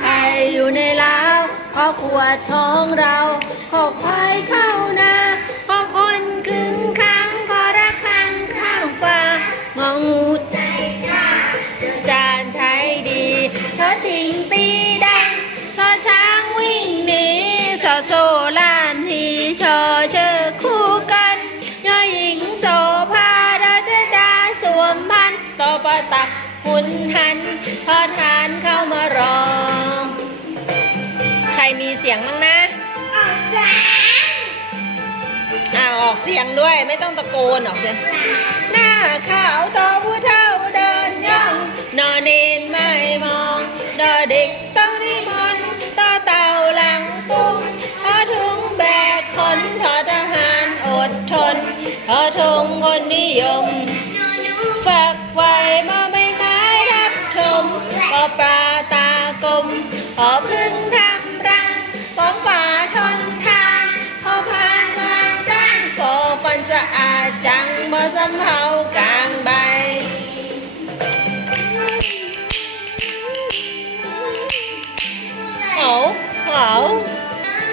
ไข่อยู่ในเล้าวขอขวดของเราขอควายเข้านาขอคนครึ่งค้างขอระคังข้างฟ้างองูใจกล้าจานใช้ดีชอชิงตีดังชอช้างวิ่งหนีชอโชลานทีชอเชอคู่กันยอหญิงโสภาราชดาสวมพันต่อประตักหุนหัน มีเสียงบ้างนะออกแสงอ่าออกเสียงด้วยไม่ต้องตะโกนออกเสียงหน้าขาวต่อผู้เฒ่าเดินย่องนอนเนนไม่มองดอเด็กต้องนิมนต์ต่อเต่าหลังตุ้มทอถุงแบกคนทอทหารอดทนทอทงคนนิยมหนูหนูฝากไว้มาใบไม้รับชมพอปลาตากลมพอพึ่งทำะอาดจังบ่สำเภากลางใบ เหาเหา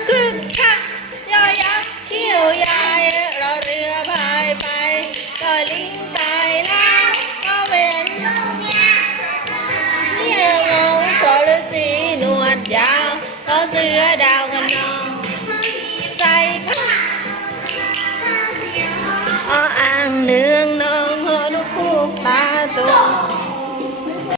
คึกคักยอยักษ์เขี้ยวยายรอเรือพายไปก็ลิงตายแล้วก็เวนลงยาเนี่ยงงสรสีหนวดยาวก็เสือดาวกันนาอ้ออ่างเนืองนอ